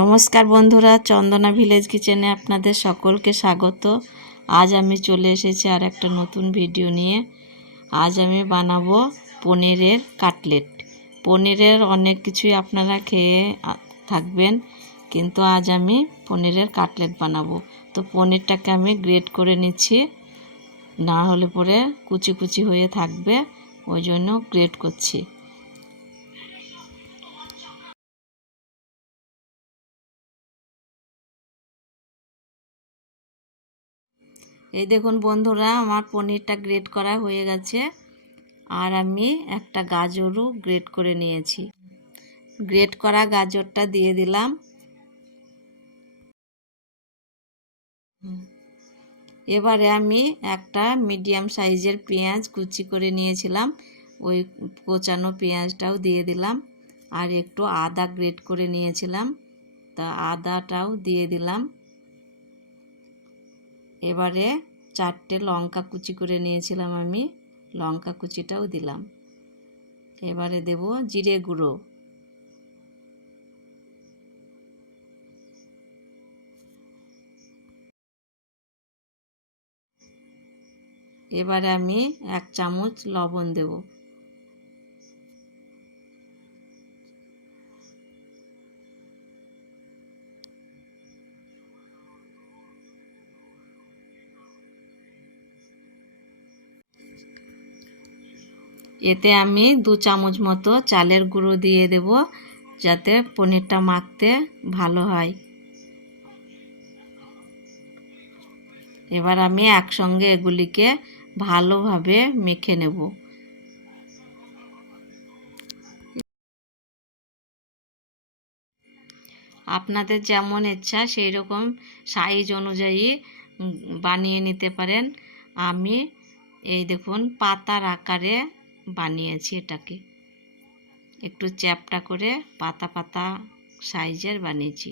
নমস্কার বন্ধুরা, চন্দনা ভিলেজ কিচেনে আপনাদের সকলকে স্বাগত। আজ আমি চলে এসেছি আর একটা নতুন ভিডিও নিয়ে। আজ আমি বানাবো পনিরের কাটলেট। পনিরের অনেক কিছুই আপনারা খেয়ে থাকবেন, কিন্তু আজ আমি পনিরের কাটলেট বানাবো। তো পনিরটাকে আমি গ্রেট করে নিচ্ছি, না হলে পরে কুচি কুচি হয়ে থাকবে, ওই জন্য গ্রেট করছি। এই দেখুন বন্ধুরা, আমার পনিরটা গ্রেট করা হয়ে গেছে। আর আমি একটা গাজরও গ্রেট করে নিয়েছি। গ্রেট করা গাজরটা দিয়ে দিলাম। এবারে আমি একটা মিডিয়াম সাইজের পেঁয়াজ কুচি করে নিয়েছিলাম। ওই কোচানো পেঁয়াজটাও দিয়ে দিলাম। আর একটু আদা গ্রেট করে নিয়েছিলাম। তা আদাটাও দিয়ে দিলাম। এবারে চারটে লঙ্কা কুচি করে নিয়েছিলাম আমি। লঙ্কা কুচিটাও দিলাম। এবারে দেব জিরে গুঁড়ো। এবারে আমি এক চামচ লবণ দেব। এতে আমি দু চামচ মতো চালের গুঁড়ো দিয়ে দেব যাতে পনিরটা মাখতে ভালো হয়। এবার আমি একসঙ্গে এগুলিকে ভালোভাবে মেখে নেব। আপনাদের যেমন ইচ্ছা সেই রকম সাইজ অনুযায়ী বানিয়ে নিতে পারেন। আমি এই দেখুন পাতার আকারে বানিয়েছি এটাকে। একটু চ্যাপটা করে পাতা পাতা সাইজের বানিয়েছি।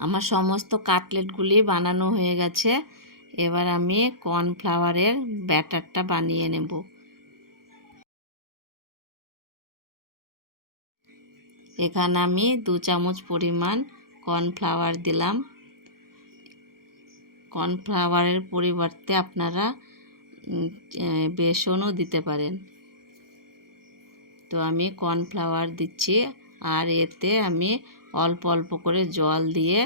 আমার সমস্ত কাটলেটগুলি বানানো হয়ে গেছে। এবার আমি কর্নফ্লাওয়ারের ব্যাটারটা বানিয়ে নেব। এখানে আমি দু চামচ পরিমাণ কর্নফ্লাওয়ার দিলাম। কর্নফ্লাওয়ারের পরিবর্তে আপনারা বেসনও দিতে পারেন। তো আমি কর্নফ্লাওয়ার দিচ্ছি, আর এতে আমি অল্প অল্প করে জল দিয়ে,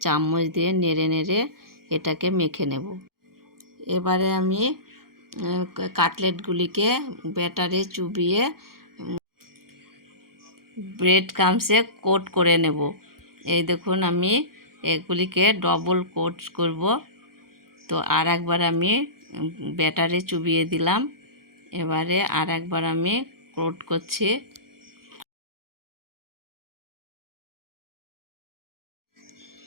চামচ দিয়ে নেড়ে নেড়ে এটাকে মেখে নেব। এবারে আমি কাটলেটগুলিকে ব্যাটারে চুবিয়ে, ব্রেড কামসে কোট করে নেব। এই দেখুন আমি এগুলিকে ডবল কোট করব। তো আর একবার আমি ব্যাটারে চুবিয়ে দিলাম। এবারে আর একবার আমি কোট করছি।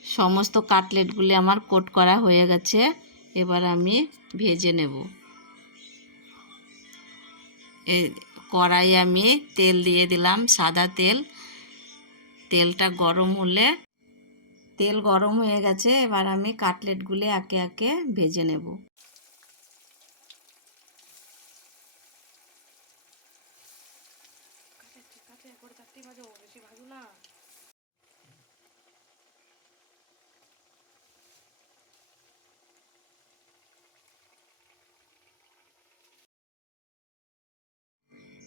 সমস্ত কাটলেটগুলি আমার কোট করা হয়ে গেছে। এবার আমি ভেজে নেব। এই কড়াই আমি তেল দিয়ে দিলাম, সাদা তেল। তেলটা গরম হলে, তেল গরম হয়ে গেছে, এবার আমি কাটলেটগুলি একে একে ভেজে নেব।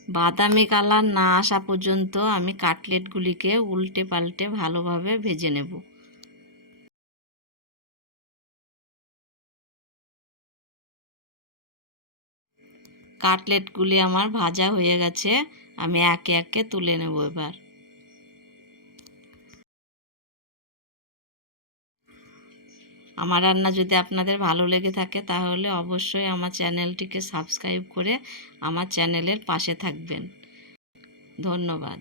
বাদামি কালার না আসা পর্যন্ত আমি কাটলেটগুলিকে উল্টে পাল্টে ভালোভাবে ভেজে নেব। কাটলেটগুলি আমার ভাজা হয়ে গেছে, আমি একে একে তুলে নেব এবার। আমার রান্না যদি আপনাদের ভালো লেগে থাকে, তাহলে অবশ্যই আমার চ্যানেলটিকে সাবস্ক্রাইব করে আমার চ্যানেলের পাশে থাকবেন। ধন্যবাদ।